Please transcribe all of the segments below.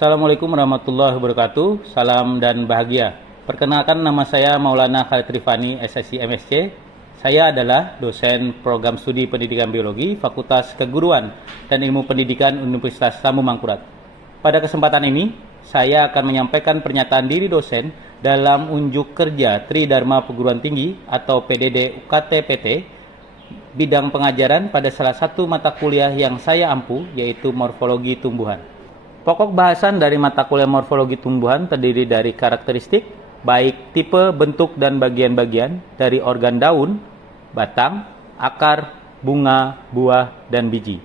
Assalamualaikum warahmatullahi wabarakatuh. Salam dan bahagia. Perkenalkan, nama saya Maulana Khalid Rifani, SSI MSc. Saya adalah dosen program studi pendidikan biologi Fakultas Keguruan dan Ilmu Pendidikan Universitas Lambung Mangkurat. Pada kesempatan ini, saya akan menyampaikan pernyataan diri dosen dalam unjuk kerja Tridharma Perguruan Tinggi atau PDD UKT PT bidang pengajaran pada salah satu mata kuliah yang saya ampu, yaitu morfologi tumbuhan. Pokok bahasan dari mata kuliah morfologi tumbuhan terdiri dari karakteristik, baik tipe, bentuk, dan bagian-bagian dari organ daun, batang, akar, bunga, buah, dan biji.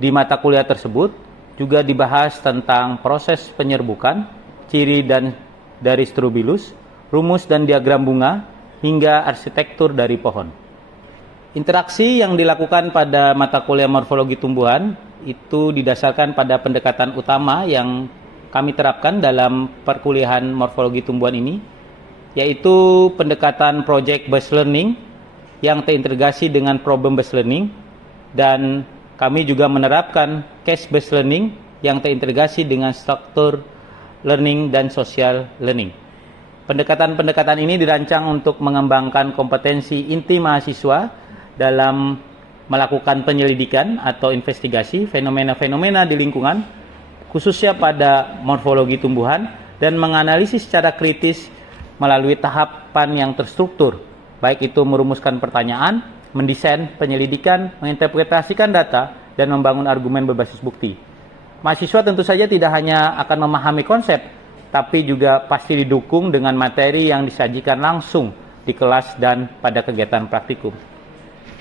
Di mata kuliah tersebut juga dibahas tentang proses penyerbukan, ciri dan dari strobilus, rumus dan diagram bunga, hingga arsitektur dari pohon. Interaksi yang dilakukan pada mata kuliah morfologi tumbuhan itu didasarkan pada pendekatan utama yang kami terapkan dalam perkuliahan morfologi tumbuhan ini, yaitu pendekatan project based learning yang terintegrasi dengan problem based learning, dan kami juga menerapkan case based learning yang terintegrasi dengan struktur learning dan social learning. Pendekatan-pendekatan ini dirancang untuk mengembangkan kompetensi inti mahasiswa dalam melakukan penyelidikan atau investigasi fenomena-fenomena di lingkungan, khususnya pada morfologi tumbuhan, dan menganalisis secara kritis melalui tahapan yang terstruktur, baik itu merumuskan pertanyaan, mendesain penyelidikan, menginterpretasikan data, dan membangun argumen berbasis bukti. Mahasiswa tentu saja tidak hanya akan memahami konsep, tapi juga pasti didukung dengan materi yang disajikan langsung di kelas dan pada kegiatan praktikum.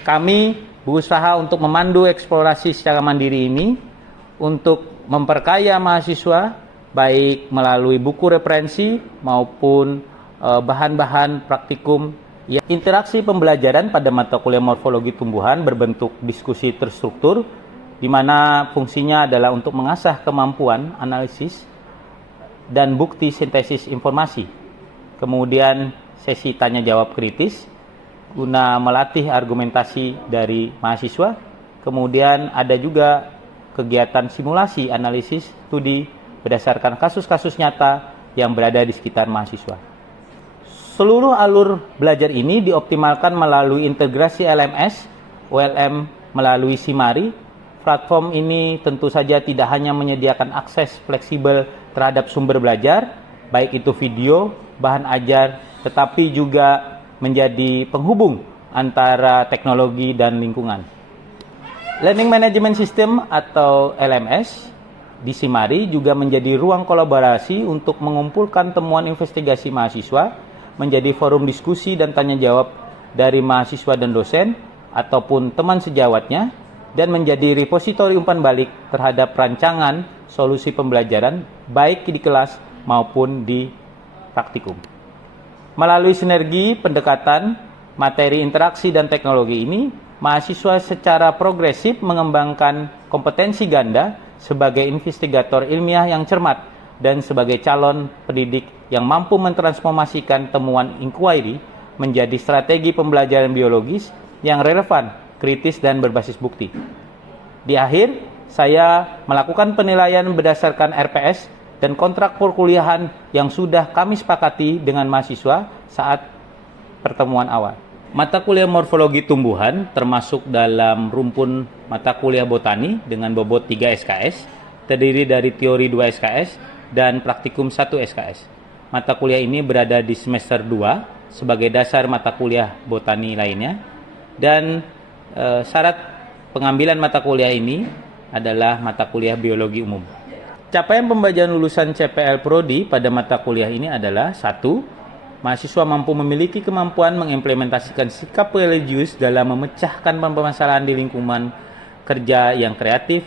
Kami berusaha untuk memandu eksplorasi secara mandiri ini untuk memperkaya mahasiswa, baik melalui buku referensi maupun bahan-bahan praktikum. Interaksi pembelajaran pada mata kuliah morfologi tumbuhan berbentuk diskusi terstruktur, di mana fungsinya adalah untuk mengasah kemampuan analisis dan bukti sintesis informasi. Kemudian sesi tanya jawab kritis guna melatih argumentasi dari mahasiswa. Kemudian ada juga kegiatan simulasi analisis studi berdasarkan kasus-kasus nyata yang berada di sekitar mahasiswa. Seluruh alur belajar ini dioptimalkan melalui integrasi LMS, OLM melalui Simari. Platform ini tentu saja tidak hanya menyediakan akses fleksibel terhadap sumber belajar, baik itu video, bahan ajar, tetapi juga menjadi penghubung antara teknologi dan lingkungan. Learning Management System atau LMS di Simari juga menjadi ruang kolaborasi untuk mengumpulkan temuan investigasi mahasiswa, menjadi forum diskusi dan tanya jawab dari mahasiswa dan dosen ataupun teman sejawatnya, dan menjadi repositori umpan balik terhadap rancangan solusi pembelajaran baik di kelas maupun di praktikum. Melalui sinergi pendekatan, materi, interaksi, dan teknologi ini, mahasiswa secara progresif mengembangkan kompetensi ganda sebagai investigator ilmiah yang cermat dan sebagai calon pendidik yang mampu mentransformasikan temuan inquiry menjadi strategi pembelajaran biologis yang relevan, kritis, dan berbasis bukti. Di akhir, saya melakukan penilaian berdasarkan RPS dan kontrak perkuliahan yang sudah kami sepakati dengan mahasiswa saat pertemuan awal. Mata kuliah morfologi tumbuhan termasuk dalam rumpun mata kuliah botani dengan bobot 3 SKS, terdiri dari teori 2 SKS dan praktikum 1 SKS. Mata kuliah ini berada di semester 2 sebagai dasar mata kuliah botani lainnya, dan syarat pengambilan mata kuliah ini adalah mata kuliah biologi umum. Capaian pembacaan lulusan CPL Prodi pada mata kuliah ini adalah 1. Mahasiswa mampu memiliki kemampuan mengimplementasikan sikap religius dalam memecahkan permasalahan di lingkungan kerja yang kreatif,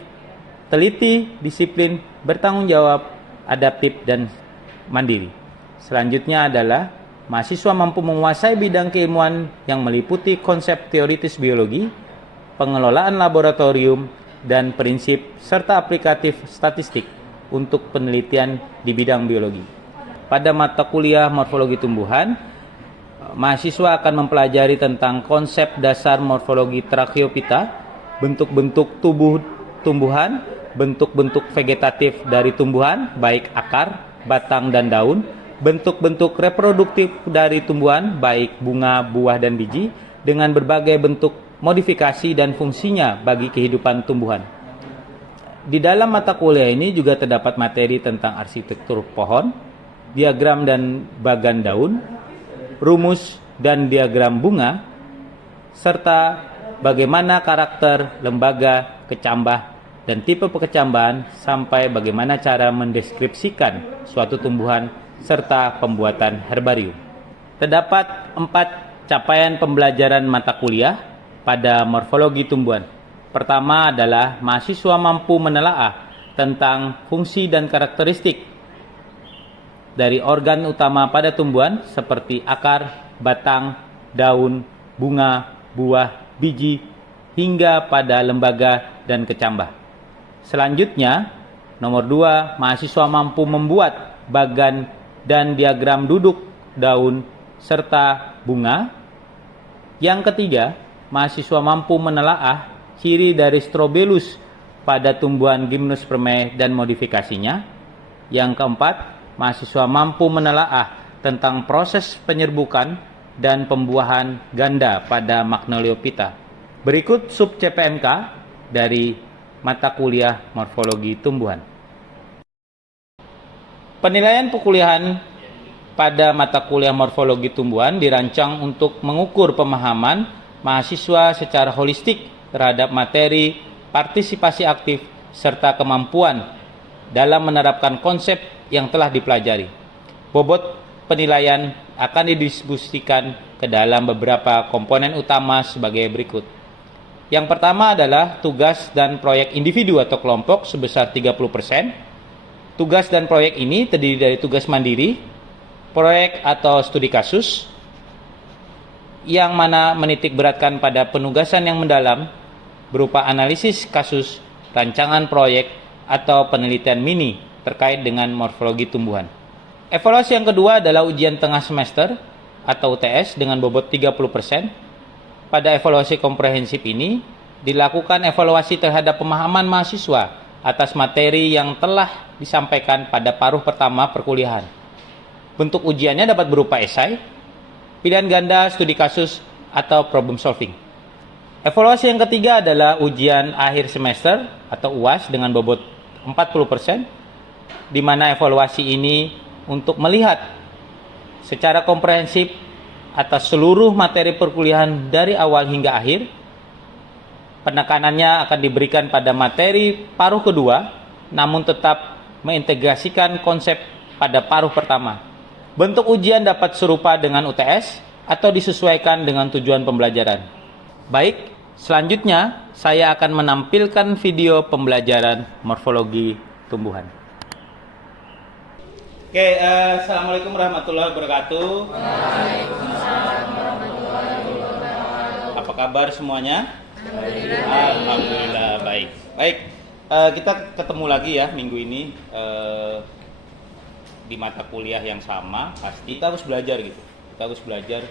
teliti, disiplin, bertanggung jawab, adaptif, dan mandiri. Selanjutnya adalah mahasiswa mampu menguasai bidang keilmuan yang meliputi konsep teoritis biologi, pengelolaan laboratorium, dan prinsip serta aplikatif statistik untuk penelitian di bidang biologi. Pada mata kuliah morfologi tumbuhan, mahasiswa akan mempelajari tentang konsep dasar morfologi Tracheophyta, bentuk-bentuk tubuh tumbuhan, bentuk-bentuk vegetatif dari tumbuhan, baik akar, batang, dan daun, bentuk-bentuk reproduktif dari tumbuhan, baik bunga, buah, dan biji, dengan berbagai bentuk modifikasi dan fungsinya bagi kehidupan tumbuhan. Di dalam mata kuliah ini juga terdapat materi tentang arsitektur pohon, diagram dan bagan daun, rumus dan diagram bunga, serta bagaimana karakter, lembaga, kecambah, dan tipe kecambahan, sampai bagaimana cara mendeskripsikan suatu tumbuhan, serta pembuatan herbarium. Terdapat 4 capaian pembelajaran mata kuliah pada morfologi tumbuhan. Pertama adalah mahasiswa mampu menelaah tentang fungsi dan karakteristik dari organ utama pada tumbuhan seperti akar, batang, daun, bunga, buah, biji, hingga pada lembaga dan kecambah. Selanjutnya, nomor 2, mahasiswa mampu membuat bagan dan diagram duduk, daun, serta bunga. Yang ketiga, mahasiswa mampu menelaah ciri dari strobelus pada tumbuhan Gymnospermae dan modifikasinya. Yang keempat, mahasiswa mampu menelaah tentang proses penyerbukan dan pembuahan ganda pada Magnoliophyta. Berikut sub CPMK dari mata kuliah morfologi tumbuhan. Penilaian perkuliahan pada mata kuliah morfologi tumbuhan dirancang untuk mengukur pemahaman mahasiswa secara holistik terhadap materi, partisipasi aktif, serta kemampuan dalam menerapkan konsep yang telah dipelajari. Bobot penilaian akan didistribusikan ke dalam beberapa komponen utama sebagai berikut. Yang pertama adalah tugas dan proyek individu atau kelompok sebesar 30%. Tugas dan proyek ini terdiri dari tugas mandiri, proyek atau studi kasus, yang mana menitik beratkan pada penugasan yang mendalam berupa analisis kasus, rancangan proyek, atau penelitian mini terkait dengan morfologi tumbuhan. Evaluasi yang kedua adalah ujian tengah semester atau UTS dengan bobot 30%. Pada evaluasi komprehensif ini dilakukan evaluasi terhadap pemahaman mahasiswa atas materi yang telah disampaikan pada paruh pertama perkuliahan. Bentuk ujiannya dapat berupa esai, pilihan ganda, studi kasus, atau problem solving. Evaluasi yang ketiga adalah ujian akhir semester atau UAS dengan bobot 40%, di mana evaluasi ini untuk melihat secara komprehensif atas seluruh materi perkuliahan dari awal hingga akhir. Penekanannya akan diberikan pada materi paruh kedua, namun tetap mengintegrasikan konsep pada paruh pertama. Bentuk ujian dapat serupa dengan UTS atau disesuaikan dengan tujuan pembelajaran. Baik, selanjutnya saya akan menampilkan video pembelajaran morfologi tumbuhan. Oke, assalamualaikum warahmatullahi wabarakatuh. Waalaikumsalam warahmatullahi wabarakatuh. Apa kabar semuanya? Alhamdulillah baik. Baik, kita ketemu lagi ya minggu ini di mata kuliah yang sama. Pasti kita harus belajar gitu. Kita harus belajar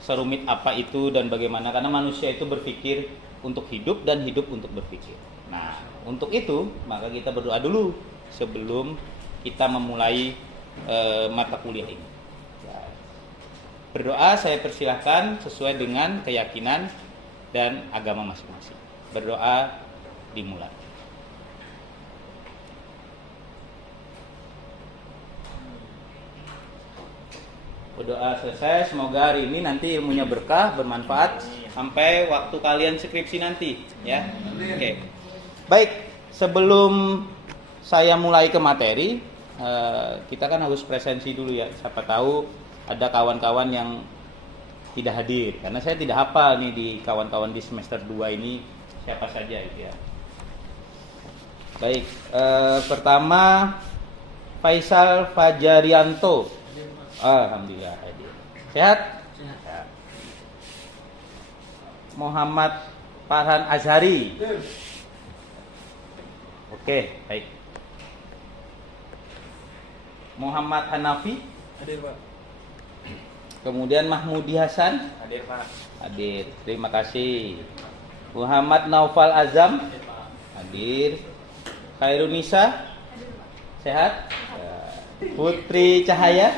serumit apa itu dan bagaimana, karena manusia itu berpikir untuk hidup dan hidup untuk berpikir. Nah, untuk itu maka kita berdoa dulu sebelum kita memulai mata kuliah ini. Berdoa saya persilahkan sesuai dengan keyakinan dan agama masing-masing. Berdoa dimulai. Berdoa selesai, semoga hari ini nanti ilmunya berkah, bermanfaat sampai waktu kalian skripsi nanti, ya. Oke. Baik, sebelum saya mulai ke materi, kita kan harus presensi dulu ya. Siapa tahu ada kawan-kawan yang tidak hadir, karena saya tidak hafal nih di kawan-kawan di semester 2 ini siapa saja gitu ya. Baik, pertama Faisal Fajarianto. Alhamdulillah hadir. Sehat? Sehat. Muhammad Farhan Azhari. Oke, baik. Muhammad Hanafi. Hadir, Pak. Kemudian Mahmudi Hasan. Hadir, Pak. Hadir. Terima kasih. Muhammad Naufal Azam. Hadir, Pak. Hadir. Khairunisa, sehat? Putri Cahaya,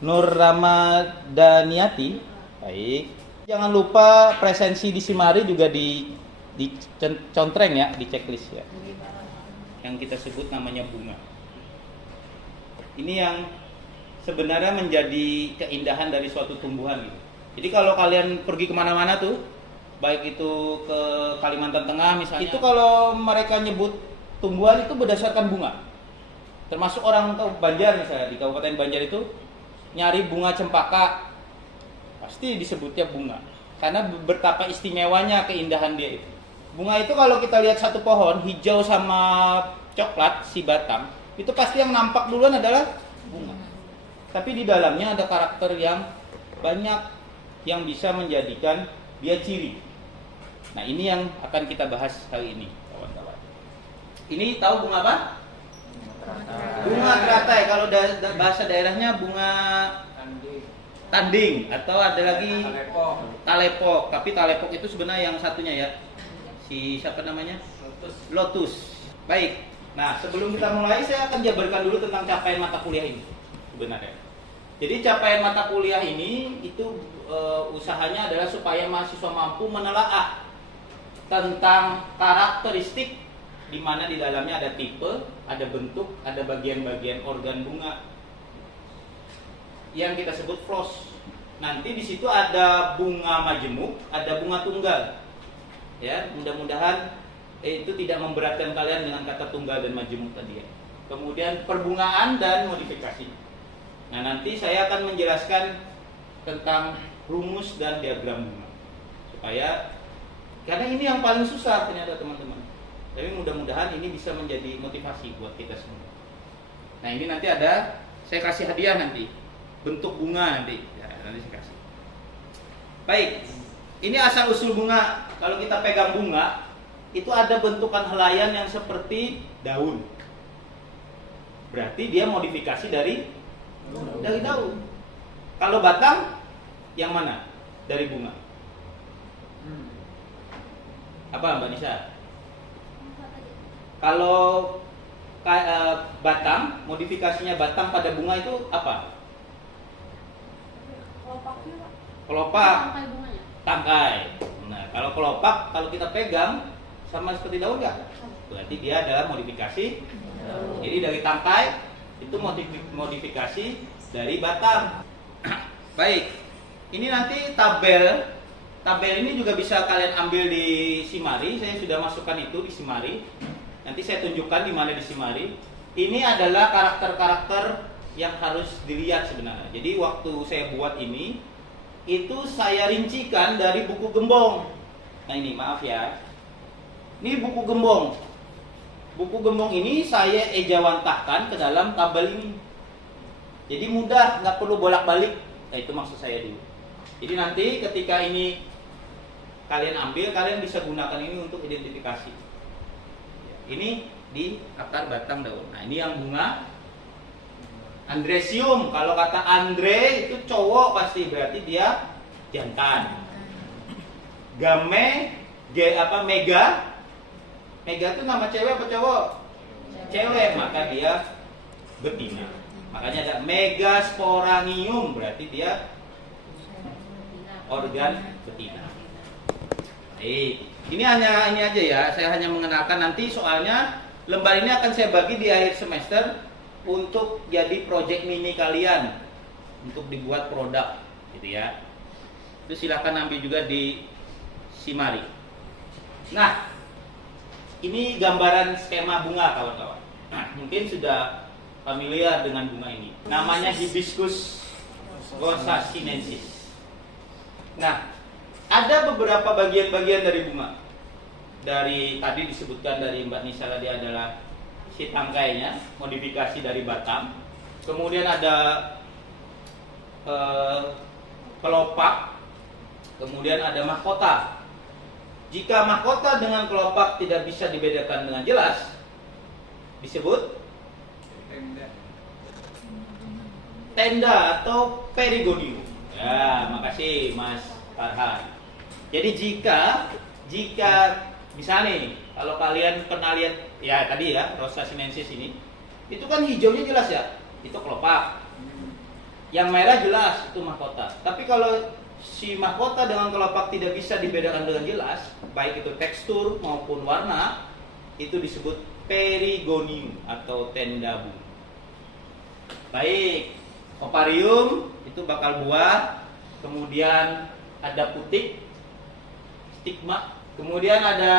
Nur Ramadaniati, baik. Jangan lupa presensi di Simari juga dicontreng ya, di checklist ya. Yang kita sebut namanya bunga. Ini yang sebenarnya menjadi keindahan dari suatu tumbuhan gitu. Jadi kalau kalian pergi kemana-mana tuh, baik itu ke Kalimantan Tengah misalnya, itu kalau mereka nyebut tumbuhan itu berdasarkan bunga. Termasuk orang Banjar misalnya, di Kabupaten Banjar itu nyari bunga cempaka, pasti disebutnya bunga. Karena betapa istimewanya keindahan dia itu. Bunga itu kalau kita lihat satu pohon, hijau sama coklat, si batang, itu pasti yang nampak duluan adalah bunga. Tapi di dalamnya ada karakter yang banyak yang bisa menjadikan dia ciri. Nah ini yang akan kita bahas kali ini, kawan-kawan. Ini tahu bunga apa? Bunga teratai. Kalau bahasa daerahnya bunga tanding atau ada lagi talepok. Tapi talepok itu sebenarnya yang satunya ya, si siapa namanya? Lotus. Baik. Nah sebelum kita mulai saya akan jabarkan dulu tentang capaian mata kuliah ini sebenarnya. Jadi capaian mata kuliah ini itu usahanya adalah supaya mahasiswa mampu menelaah tentang karakteristik di mana di dalamnya ada tipe, ada bentuk, ada bagian-bagian organ bunga yang kita sebut floss. Nanti di situ ada bunga majemuk, ada bunga tunggal. Ya, mudah-mudahan itu tidak memberatkan kalian dengan kata tunggal dan majemuk tadi ya. Kemudian perbungaan dan modifikasi. Nah, nanti saya akan menjelaskan tentang rumus dan diagram bunga. Karena ini yang paling susah ternyata teman-teman. Tapi mudah-mudahan ini bisa menjadi motivasi buat kita semua. Nah ini nanti saya kasih hadiah nanti, bentuk bunga nanti saya kasih. Baik, ini asal usul bunga. Kalau kita pegang bunga, itu ada bentukan helaian yang seperti daun. Berarti dia modifikasi dari daun. Kalau batang, yang mana? Dari bunga. Apa Mbak Nisa? Kalau batang, modifikasinya batang pada bunga itu apa? Kelopak. Tangkai. Nah, kalau kelopak, kalau kita pegang sama seperti daun nggak? Berarti dia adalah modifikasi. Jadi dari tangkai itu modifikasi dari batang. Baik. Ini nanti tabel. Tabel ini juga bisa kalian ambil di Simari. Saya sudah masukkan itu di Simari. Nanti saya tunjukkan di mana di Simari. Ini adalah karakter-karakter yang harus dilihat sebenarnya. Jadi waktu saya buat ini, itu saya rincikan dari buku gembong. Nah ini maaf ya. Ini buku gembong. Buku gembong ini saya ejawantahkan ke dalam tabel ini. Jadi mudah, nggak perlu bolak-balik. Nah itu maksud saya dulu. Jadi nanti ketika ini kalian ambil, kalian bisa gunakan ini untuk identifikasi. Ini di akar batang daun. Nah ini yang bunga Andresium. Kalau kata Andre itu cowok pasti, berarti dia jantan. Mega itu nama cewek apa cowok? Cewek, maka dia betina. Makanya ada Megasporangium, berarti dia organ betina. Ini hanya ini aja ya, saya hanya mengenalkan. Nanti soalnya lembar ini akan saya bagi di akhir semester untuk jadi project mini kalian untuk dibuat produk gitu ya. Itu silahkan ambil juga di Simari. Nah, ini gambaran skema bunga kawan-kawan. Mungkin sudah familiar dengan bunga ini. Namanya Hibiscus gosasinensis. Nah, ada beberapa bagian-bagian dari bunga. Dari tadi disebutkan dari Mbak Nisa tadi adalah si tangkainya, modifikasi dari batang. Kemudian ada kelopak. Kemudian ada mahkota. Jika mahkota dengan kelopak tidak bisa dibedakan dengan jelas, disebut tenda atau perigonium. Ya, makasih Mas Farhan. Jadi jika misalnya nih, Kalau kalian pernah lihat ya tadi ya Rosa sinensis ini, itu kan hijaunya jelas ya, itu kelopak. Yang merah jelas itu mahkota. Tapi kalau si mahkota dengan kelopak tidak bisa dibedakan dengan jelas, baik itu tekstur maupun warna, itu disebut perigonium atau tenda bunga. Baik, oparium itu bakal buah, kemudian ada putik, stigma, kemudian ada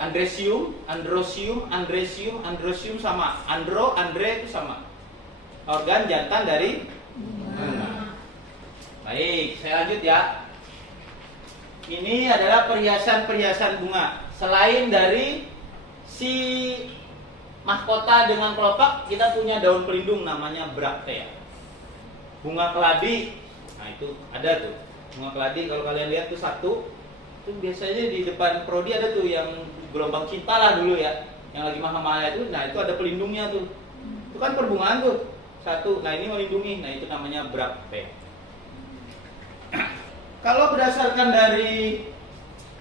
andresium, androsium sama, andre itu sama. Organ jantan dari bunga. Baik, saya lanjut ya. Ini adalah perhiasan-perhiasan bunga. Selain dari si mahkota dengan kelopak, kita punya daun pelindung namanya braktea. Bunga keladi, nah itu ada tuh. Bunga keladi kalau kalian lihat tuh satu, itu biasanya di depan prodi ada tuh yang gelombang cinta lah dulu ya, yang lagi mahal-mahal itu. Nah itu ada pelindungnya tuh. Itu kan perbungaan tuh satu. Nah ini melindungi. Nah itu namanya braktea. Kalau berdasarkan dari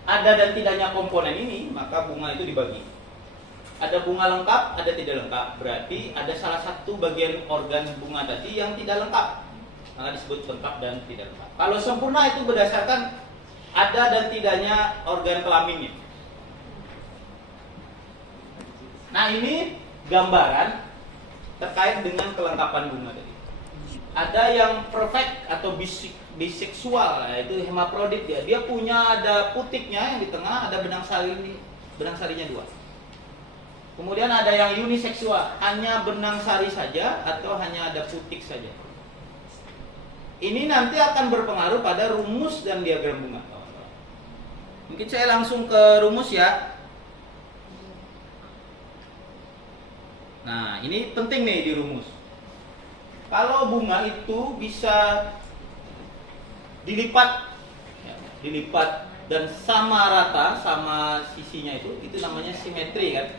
ada dan tidaknya komponen ini, maka bunga itu dibagi. Ada bunga lengkap, ada tidak lengkap. Berarti ada salah satu bagian organ bunga tadi yang tidak lengkap, maka disebut lengkap dan tidak lengkap. Kalau sempurna itu berdasarkan ada dan tidaknya organ kelaminnya. Nah ini gambaran terkait dengan kelengkapan bunga tadi. Ada yang perfect atau biseksual, yaitu hemaprodit dia. Dia punya ada putiknya yang di tengah, ada benang sarinya dua. Kemudian ada yang uniseksual, hanya benang sari saja atau hanya ada putik saja. Ini nanti akan berpengaruh pada rumus dan diagram bunga. Mungkin saya langsung ke rumus ya. Nah, ini penting nih di rumus. Kalau bunga itu bisa dilipat dan sama rata sama sisinya itu namanya simetri kan.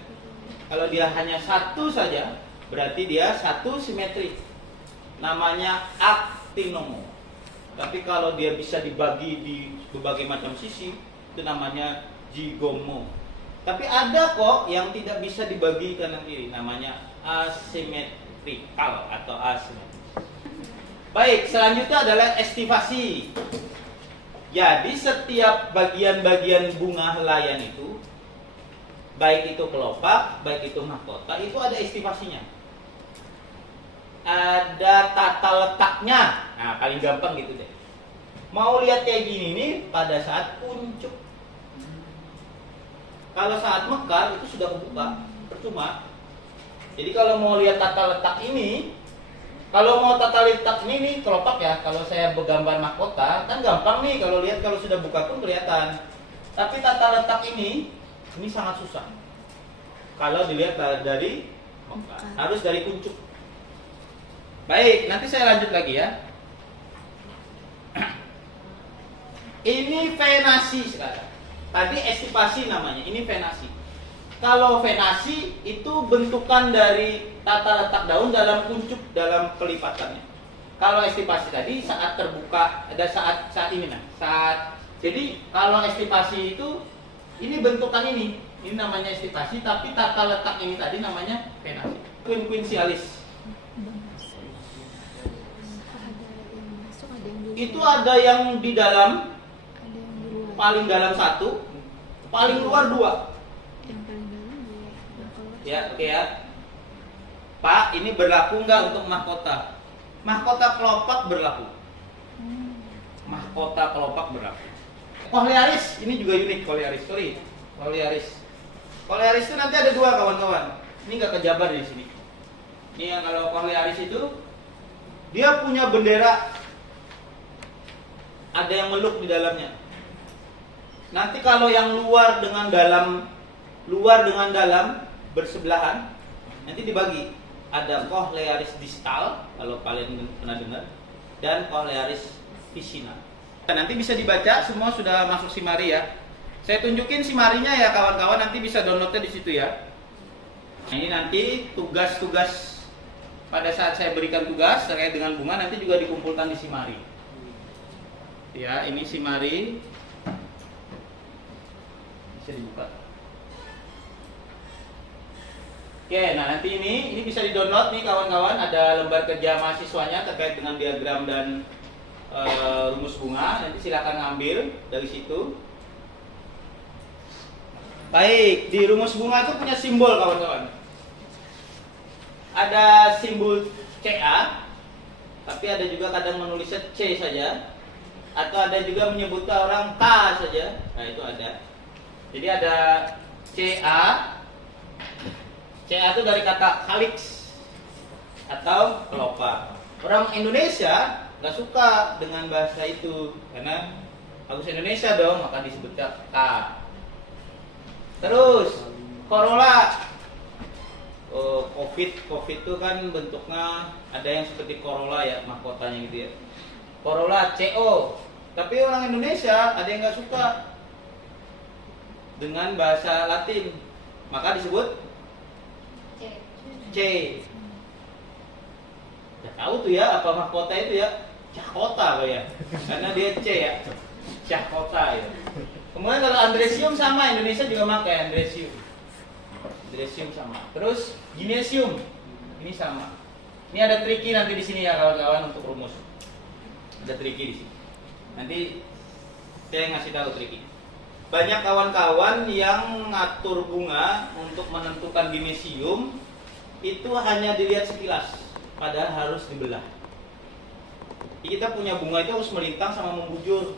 Kalau dia hanya satu saja, berarti dia satu simetri. Namanya aktinomo. Tapi kalau dia bisa dibagi di berbagai macam sisi, itu namanya zigomo. Tapi ada kok yang tidak bisa dibagi kanan kiri, namanya asimetrikal atau asimetris. Baik, selanjutnya adalah estivasi. Jadi setiap bagian-bagian bunga helaian itu, baik itu kelopak, baik itu mahkota, itu ada estivasinya. Ada tata letaknya. Nah, paling gampang gitu deh. Mau lihat kayak gini nih pada saat kuncup. Kalau saat mekar itu sudah kebuka, percuma. Jadi kalau mau lihat tata letak ini, kalau mau tata letak ini nih kelopak ya. Kalau saya bergambar mahkota kan gampang nih, kalau lihat kalau sudah buka pun kelihatan. Tapi tata letak ini sangat susah. Kalau dilihat dari harus dari kuncup. Baik, nanti saya lanjut lagi ya. Ini venasi sekarang. Tadi estivasi namanya, ini venasi. Kalau venasi itu bentukan dari tata letak daun dalam kuncup dalam pelipatannya. Kalau estivasi tadi saat terbuka, ada saat ini nah. Jadi kalau estivasi itu ini bentukan ini namanya estivasi, tapi tata letak ini tadi namanya venasi. Quinquncialis. Itu ada yang di dalam, paling dalam satu, paling luar dua. Ya, oke ya. Pak, ini berlaku nggak untuk mahkota? Mahkota kelopak berlaku. Mahkota kelopak berlaku. Cochlearis, ini juga unik cochlearis. Cochlearis itu nanti ada dua kawan-kawan. Ini nggak kejabar di sini. Ini yang kalau cochlearis itu dia punya bendera, ada yang meluk di dalamnya. Nanti kalau yang luar dengan dalam bersebelahan, nanti dibagi. Ada cochlearis distal, kalau kalian pernah dengar, dan cochlearis piscina. Nanti bisa dibaca, semua sudah masuk Simari ya. Saya tunjukin Simarinya ya kawan-kawan, nanti bisa downloadnya di situ ya. Nah, ini nanti tugas-tugas pada saat saya berikan tugas terkait dengan bunga nanti juga dikumpulkan di Simari. Ya, ini Simari. Bisa dibuka. Oke, nah nanti ini bisa di-download nih kawan-kawan, ada lembar kerja mahasiswanya terkait dengan diagram dan rumus bunga. Nanti silakan ngambil dari situ. Baik, di rumus bunga itu punya simbol kawan-kawan. Ada simbol CA, tapi ada juga kadang menulisnya C saja, atau ada juga menyebutkan orang K saja. Nah itu ada. Jadi ada CA. CA itu dari kata calyx atau kelopak. Orang Indonesia nggak suka dengan bahasa itu karena bagus Indonesia dong, maka disebutnya K. Terus Corolla. COVID itu kan bentuknya ada yang seperti Corolla ya, mahkotanya gitu ya. Corolla CO. Tapi orang Indonesia ada yang nggak suka dengan bahasa Latin, maka disebut C. Ya tahu tuh ya apa mahkota itu ya, cahkota apa ya, karena dia C ya, cahkota ya. Kemudian kalau andresium sama, Indonesia juga pakai andresium. Andresium sama. Terus ginesium, ini sama. Ini ada triki nanti di sini ya kawan-kawan untuk rumus. Ada triki di sini. Nanti saya ngasih tahu triki. Banyak kawan-kawan yang ngatur bunga untuk menentukan ginesium itu hanya dilihat sekilas, padahal harus dibelah. Jadi kita punya bunga itu harus melintang sama membujur,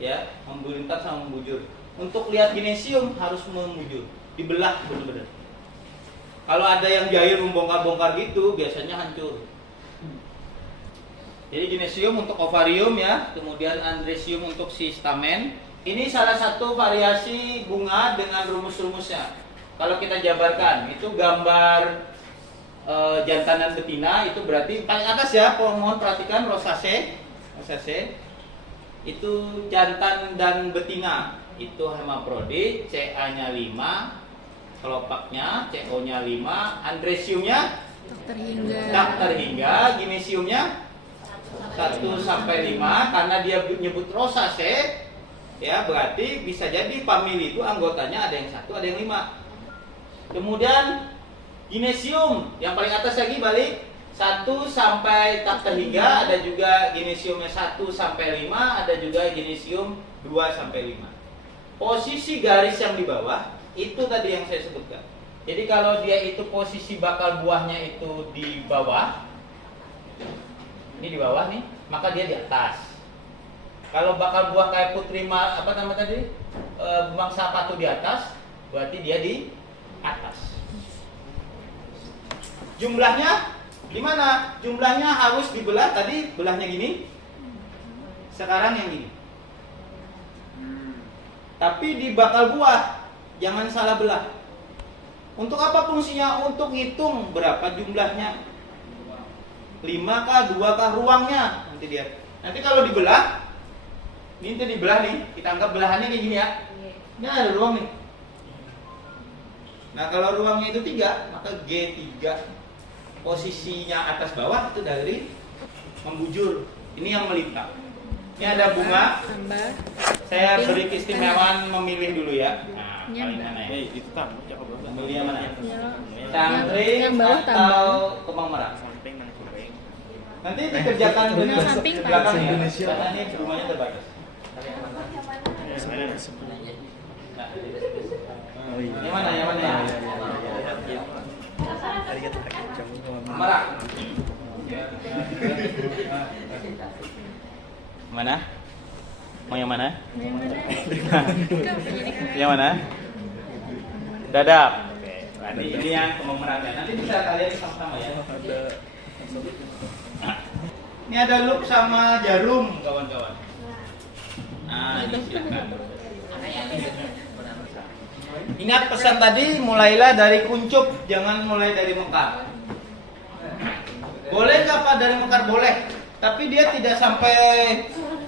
ya, melintang sama membujur. Untuk lihat ginesium harus membujur, dibelah benar-benar. Kalau ada yang jahil membongkar-bongkar gitu, biasanya hancur. Jadi ginesium untuk ovarium ya, kemudian andresium untuk si stamen. Ini salah satu variasi bunga dengan rumus-rumusnya. Kalau kita jabarkan, itu gambar jantanan betina, itu berarti paling atas ya, mohon perhatikan rosacea. Itu jantan dan betina, itu hemaprodit, CA-nya 5, kelopaknya, CO-nya 5, andresiumnya tak terhingga, ginesiumnya 1 sampai 5, karena dia nyebut rosacea, ya berarti bisa jadi famili itu anggotanya ada yang 1, ada yang 5. Kemudian ginesium yang paling atas lagi balik 1 sampai tak terhingga, ada juga ginesiumnya 1 sampai 5, ada juga ginesium 2 sampai 5. Posisi garis yang di bawah itu tadi yang saya sebutkan. Jadi kalau dia itu posisi bakal buahnya itu di bawah, ini di bawah nih, maka dia di atas. Kalau bakal buah kayak putri apa nama tadi, bangsa patu di atas, berarti dia di atas. Jumlahnya gimana? Jumlahnya harus dibelah, tadi belahnya gini, sekarang yang gini. Tapi di bakal buah jangan salah belah. Untuk apa fungsinya? Untuk ngitung berapa jumlahnya, 5 kah, 2 kah, ruangnya. Nanti dia. Nanti kalau dibelah, ini tuh dibelah nih, kita anggap belahannya kayak gini ya. Ini ada ruang nih. Nah kalau ruangnya itu 3, maka G3. Posisinya atas bawah itu dari membujur. Ini yang melintang. Ini ada bunga. Saya beri keistimewaan memilih dulu ya. Nah, paling mana ya? Itu kan, memilih yang mana ya? Cangkring atau kembang merah? Nanti dikerjakan dengan belakang ya. Karena ini rumahnya terbatas. Yang mana? Yang mana ya? Merah. Mana? Mau yang mana? Yang mana? Dadap. Oke. Nanti ini yang kembang merahnya. Nanti bisa kalian sama-sama ya. Ini ada loop sama jarum, kawan-kawan. Nah, ini silakan. Ingat pesan tadi, mulailah dari kuncup, jangan mulai dari mekar. Boleh nggak Pak dari mekar? Boleh. Tapi dia tidak sampai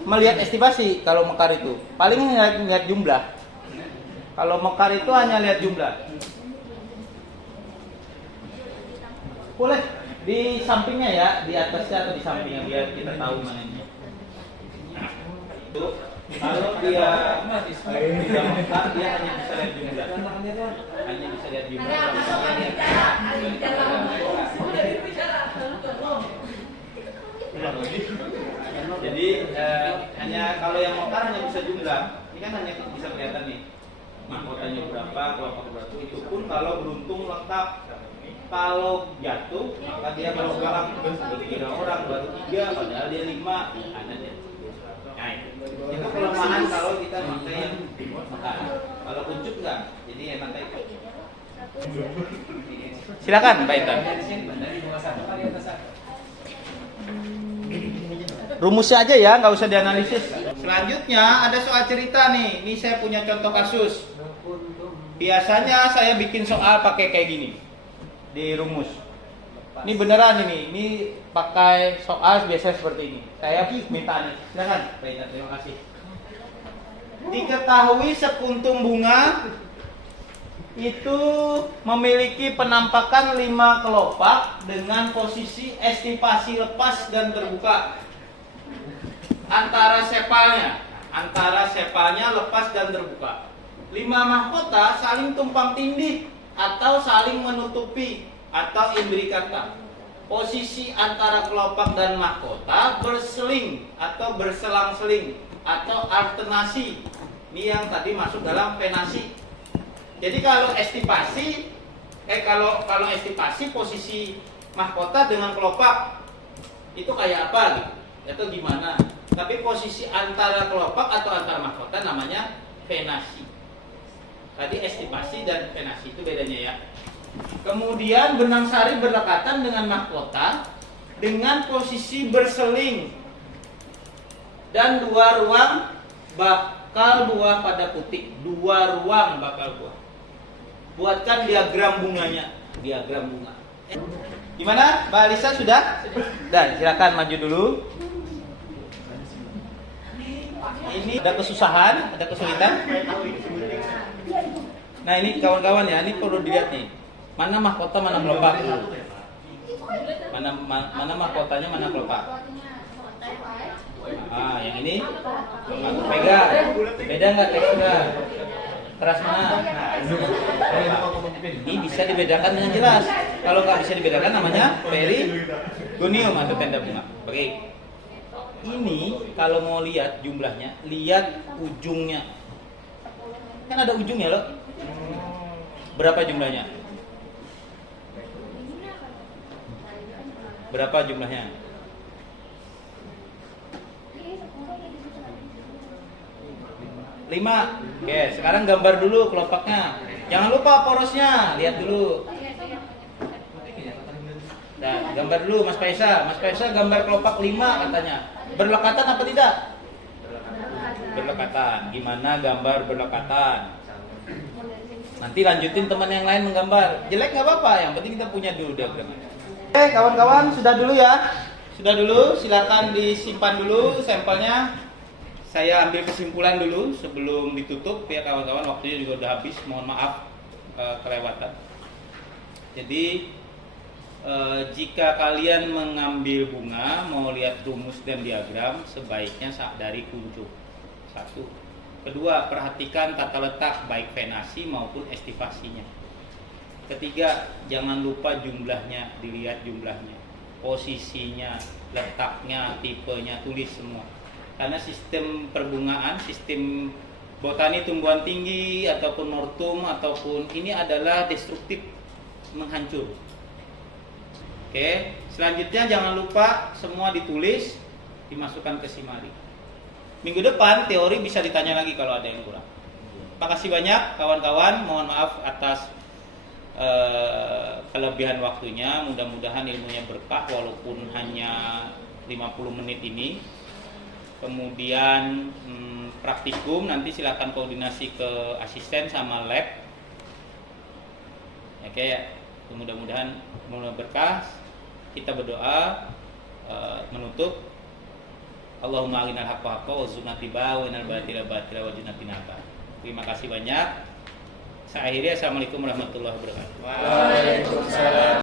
melihat estimasi kalau mekar itu. Paling lihat jumlah. Kalau mekar itu hanya lihat jumlah. Boleh di sampingnya ya, di atasnya atau di sampingnya biar kita tahu mana ini. Itu Kalau dia tidak mekar, dia hanya bisa lihat jumlah. Hanya bisa lihat jumlah. Jadi hanya kalau yang mekar hanya bisa jumlah. Ini kan hanya bisa kelihatan nih. Mahkotanya berapa, kelompok berapa. Itu pun kalau beruntung lengkap. Kalau jatuh, maka dia kalau sekarang dikira orang baru 3, padahal dia 5. Ada dia. Nah, itu kelemahan kalau kita pakai yang mekar. Kalau kuncup enggak, jadi enak kayak itu. Silakan, Pak Intan. Rumusnya aja ya, nggak usah dianalisis. Selanjutnya ada soal cerita nih. Ini saya punya contoh kasus. Biasanya saya bikin soal pakai kayak gini di rumus. Ini beneran ini pakai soal biasa seperti ini. Saya minta nih, silakan. Baik, terima kasih. Diketahui sepuntung bunga itu memiliki penampakan 5 kelopak dengan posisi estipasi lepas dan terbuka. Antara sepalnya lepas dan terbuka. 5 mahkota saling tumpang tindih atau saling menutupi atau imbri kata. Posisi antara kelopak dan mahkota berseling atau berselang-seling atau alternasi. Ini yang tadi masuk dalam penasi. Jadi kalau estipasi posisi mahkota dengan kelopak itu kayak apa gitu? Atau gimana? Tapi posisi antara kelopak atau antar mahkota namanya penasi. Tadi estipasi dan penasi itu bedanya ya. Kemudian benang sari berdekatan dengan mahkota dengan posisi berseling dan 2 ruang bakal buah pada putik. 2 ruang bakal buah. Buatkan diagram bunganya. Diagram bunga. Gimana? Mbak Alisa sudah? Dan silakan maju dulu. Ini ada kesusahan, ada kesulitan. Nah ini kawan-kawan ya, ini perlu dilihat nih. Mana mahkota, mana kelopak dulu. Mana mahkotanya, mana kelopak. Ah, yang ini pegang. Beda nggak teksturnya? Keras mana? Ini bisa dibedakan dengan jelas. Kalau nggak bisa dibedakan namanya perigonium atau tenda bunga. Oke. Ini kalau mau lihat jumlahnya, lihat ujungnya. Kan ada ujungnya loh. Berapa jumlahnya? Berapa jumlahnya? Lima. Oke, sekarang gambar dulu kelopaknya. Jangan lupa porosnya, lihat dulu. Nah, gambar dulu Mas Faisal. Mas Faisal gambar kelopak 5 katanya. Berlekatan apa tidak? Berlekatan. Gimana gambar berlekatan? Nanti lanjutin teman yang lain menggambar. Jelek nggak apa-apa, yang penting kita punya dulu diagramnya. Oke, kawan-kawan, sudah dulu ya. Sudah dulu, silakan disimpan dulu sampelnya. Saya ambil kesimpulan dulu sebelum ditutup ya kawan-kawan, waktunya juga udah habis. Mohon maaf kelewatan. Jadi jika kalian mengambil bunga, mau lihat rumus dan diagram, sebaiknya dari kuncup. 1. Kedua, perhatikan tata letak baik penasi maupun estivasinya. Ketiga, jangan lupa jumlahnya, dilihat jumlahnya, posisinya, letaknya, tipenya, tulis semua. Karena sistem perbungaan, sistem botani tumbuhan tinggi ataupun mortum ataupun ini adalah destruktif, menghancur. Oke, selanjutnya jangan lupa semua ditulis, dimasukkan ke Simari. Minggu depan teori bisa ditanya lagi kalau ada yang kurang. Terima kasih banyak kawan-kawan, mohon maaf atas kelebihan waktunya. Mudah-mudahan ilmunya berkah walaupun hanya 50 menit ini. Kemudian praktikum nanti silakan koordinasi ke asisten sama lab. Oke ya, mudah-mudahan berkah. Kita berdoa menutup. Allahumma arinal haqqa haqqa warzuqna tibaa wa arinal batila batila warzuqna tinaba. Terima kasih banyak. Saya akhiri, assalamualaikum warahmatullahi wabarakatuh. Waalaikumsalam.